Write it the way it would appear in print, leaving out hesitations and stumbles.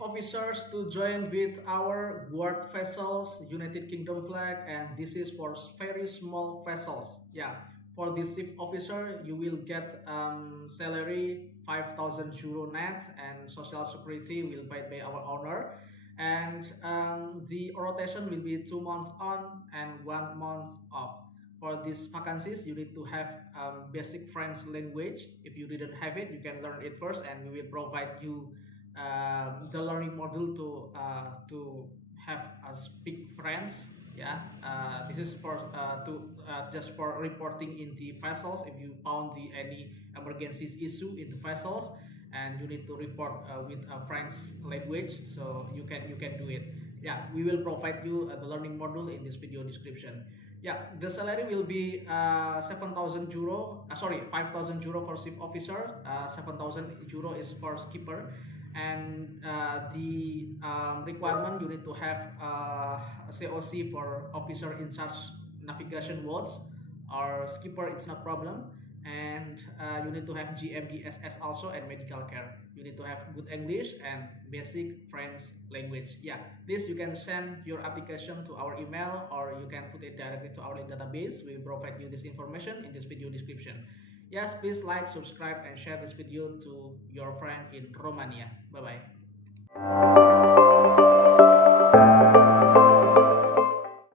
officers to join with our guard vessels, United Kingdom flag, and this is for very small vessels. Yeah, for this ship officer, you will get salary 5,000 euro net, and social security will paid by our owner. And the rotation will be 2 months on and 1 month off. For these vacancies, you need to have basic French language. If you didn't have it, you can learn it first, and we will provide you the learning module to have speak French. Yeah, this is for to just for reporting in the vessels. If you found any emergencies issue in the vessels, and you need to report with a French language, so you can do it. Yeah, we will provide you the learning module in this video description. Yeah, the salary will be 7,000 euro. Sorry, 5,000 euro for chief officer. 7,000 euro is for skipper, and the requirement, you need to have a COC for officer in charge navigation watch, or skipper. It's not problem, and you need to have GMDSS also, and medical care. You need to have good English and basic French language. Yeah, this you can send your application to our email, or you can put it directly to our database. We will provide you this information in this video description. Yes, please like, subscribe, and share this video to your friend in Romania. Bye bye.